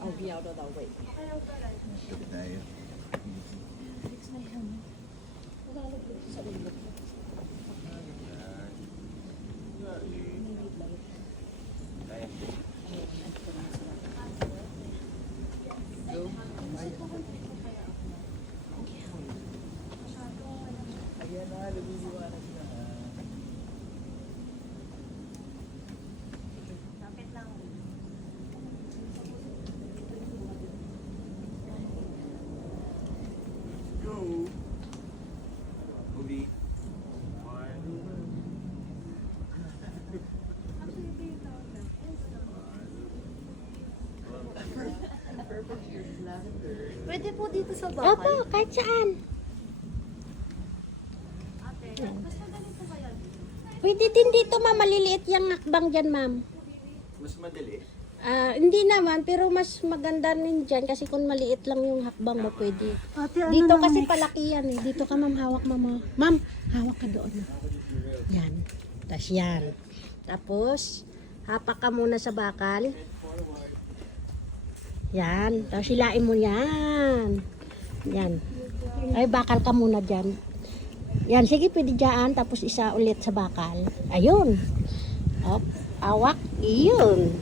Oh, biyaw daw daw, wait. Masarap tayo. Sa ulo. Ayan na, lumiliwanag na. Lapit lang. Go! Movie. Actually, ito yung tawag na. Pwede po dito sa Opo, bakal. kahit saan. Ate, mas madali po kaya dito. Pwede din dito, ma'am. Maliliit yung hakbang dyan, ma'am. Mas madali. Hindi naman, pero mas maganda rin dyan kasi kung maliit lang yung hakbang mo, pwede. Ate, ano Dito na, kasi next? palaki yan eh. Dito ka, ma'am, hawak, ma'am. Ma'am, hawak ka doon. Yan. Tapos yan. Tapos, hapak ka muna sa bakal. Yan. Tapos hilain mo yan. Yan. Ay, bakal ka muna dyan. Yan, sige, pwede dyan. Tapos isa ulit sa bakal. Ayun. Hop, awak. Iyon.